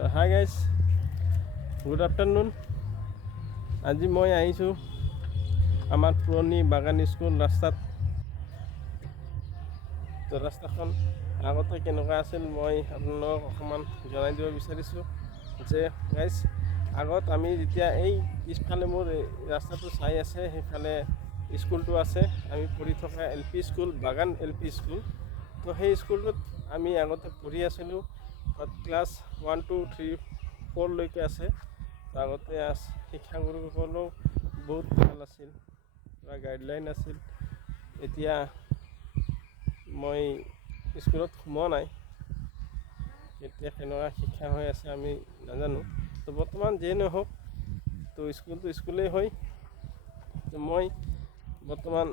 So hi guys, good afternoon. আজি মই আহিছোঁ আমাৰ পুৰণি বাগান স্কুল ৰাস্তাত। তো ৰাস্তাখন আগতে কেনেকুৱা আছিল মই আপোনালোকক অকণমান জনাই দিব বিচাৰিছোঁ যে গাইজ আগত আমি যেতিয়া এই পিছফালে মোৰ ৰাস্তাটো চাই আছে সেইফালে স্কুলটো আছে, আমি পঢ়ি থকা LP স্কুল বাগান LP স্কুল। তো সেই স্কুলটোত আমি আগতে পঢ়ি আছিলোঁ, তাত ক্লাছ 1, 2, 3, 4 লৈকে আছে। আগতে শিক্ষাগুৰুসকলেও বহুত ভাল আছিল, পুৰা গাইডলাইন আছিল। এতিয়া মই স্কুলত সোমোৱা নাই, এতিয়া কেনেকুৱা শিক্ষা হৈ আছে আমি নাজানো। তো বৰ্তমান যিয়ে নহওক, তো স্কুলটো স্কুলেই হয়। তো মই বৰ্তমান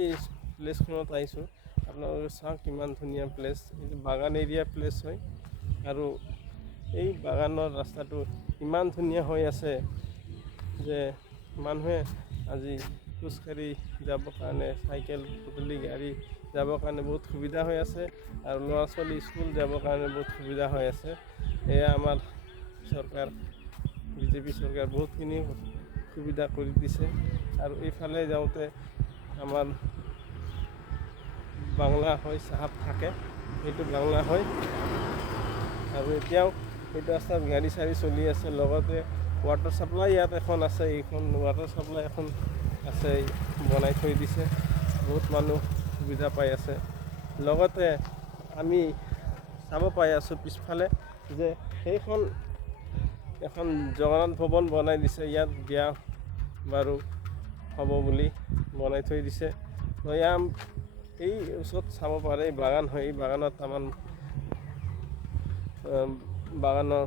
এই প্লেচখনত আহিছোঁ। আপোনালোকে চাওক কিমান ধুনীয়া প্লেচ, এইটো বাগান এৰিয়া প্লেচ হয়। আৰু এই বাগানৰ ৰাস্তাটো ইমান ধুনীয়া হৈ আছে যে মানুহে আজি খোজকাঢ়ি যাবৰ কাৰণে, চাইকেল পদূলি গাড়ী যাবৰ কাৰণে বহুত সুবিধা হৈ আছে, আৰু ল'ৰা ছোৱালী স্কুল যাবৰ কাৰণে বহুত সুবিধা হৈ আছে। এয়া আমাৰ চৰকাৰ, BJP চৰকাৰ বহুতখিনি সুবিধা কৰি দিছে। আৰু এইফালে যাওঁতে আমাৰ বাংলা হয়, চাহাব থাকে, সেইটো বাংলা হয়। আৰু এতিয়াও সেইটো ৰাস্তাত গাড়ী চাড়ী চলি আছে। লগতে ৱাটাৰ ছাপ্লাই ইয়াত এখন আছে, এইখন ৱাটাৰ ছাপ্লাই এখন আছে, বনাই থৈ দিছে, বহুত মানুহ সুবিধা পাই আছে। লগতে আমি চাব পাই আছোঁ পিছফালে যে সেইখন এখন জগন্নাথ ভৱন বনাই দিছে, ইয়াত বিয়া বাৰু হ'ব বুলি বনাই থৈ দিছে। এই ওচৰত চাব পাৰে, এই বাগান হয়, এই বাগানত আমাৰ বাগানৰ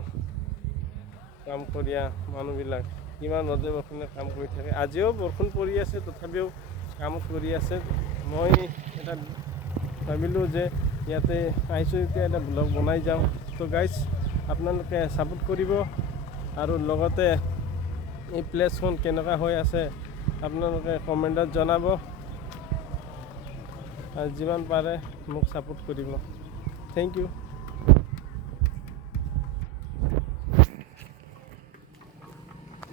কাম কৰা মানুহবিলাক কিমান ৰ'দে বৰষুণে কাম কৰি থাকে। আজিও বৰষুণ পৰি আছে, তথাপিও কাম কৰি আছে। মই এটা ভাবিলোঁ যে ইয়াতে আহিছোঁ, এতিয়া এটা ব্লগ বনাই যাওঁ। তো গাইজ আপোনালোকে ছাপোৰ্ট কৰিব, আৰু লগতে এই প্লেচখন কেনেকুৱা হৈ আছে আপোনালোকে কমেণ্টত জনাব, আৰু যিমান পাৰে মোক ছাপোৰ্ট কৰিব। Thank U.